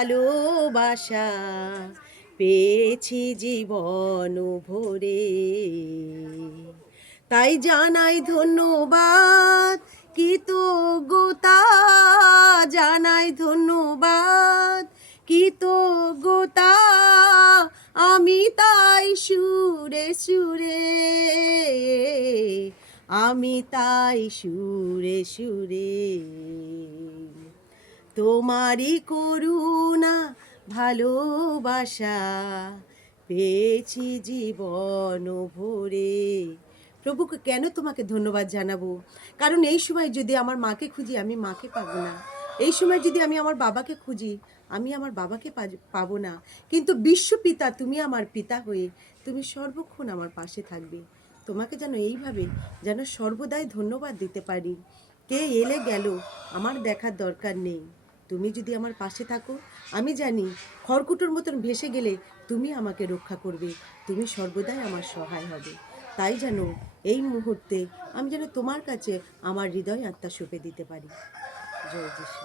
ভালোবাসা পেয়েছি জীবন ভরে। তাই জানাই ধন্যবাদ, কৃতজ্ঞতা, জানাই ধন্যবাদ, কৃতজ্ঞতা, আমি তাই সুরে সুরে, আমি তাই সুরে সুরে তোমারই করুণা ভালোবাসা পেয়েছি জীবন ভরে। প্রভুকে কেন তোমাকে ধন্যবাদ জানাবো? কারণ এই সময় যদি আমার মাকে খুঁজি আমি মাকে পাবো না, এই সময় যদি আমি আমার বাবাকে খুঁজি আমি আমার বাবাকে পাবো না, কিন্তু বিশ্বপিতা তুমি আমার পিতা হয়ে তুমি সর্বক্ষণ আমার পাশে থাকবে। তোমাকে যেন এইভাবে যেন সর্বদাই ধন্যবাদ দিতে পারি। কে এলে গেল আমার দেখার দরকার নেই, তুমি যদি আমার পাশে থাকো আমি জানি খড়কুটোর মতন ভেসে গেলে তুমি আমাকে রক্ষা করবে, তুমি সর্বদাই আমার সহায় হবে। তাই যেন এই মুহূর্তে আমি যেন তোমার কাছে আমার হৃদয় আত্মা সঁপে দিতে পারি। জয় যিশু।